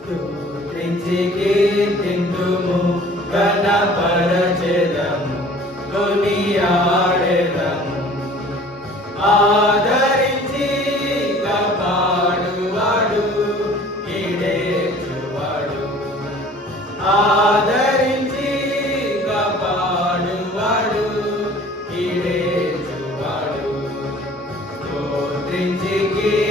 స్తుతించి కీర్తింతుము గణపరచెదము దునియాడెదము ఆదరించి కాపాడువాడు ఈడేచువాడు. ఆదరించి కాపాడువాడు ఈడేచువాడు. స్తోత్రించి కీర్తి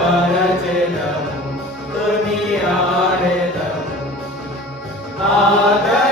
గణపరచదము తుని ఆడదము ఆద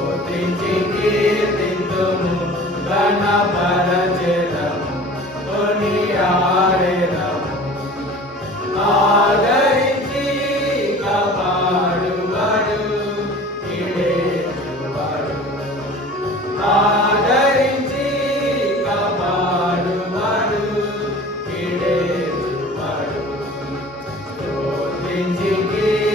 స్తుతించి కీర్తింతుము గణపరచేదము కొనియాడేదము ఆదరించి కాపాడువాడు ఇడేవాడు ఆదరించి కాపాడువాడు ఇడేవాడు స్తుతించి కీర్తి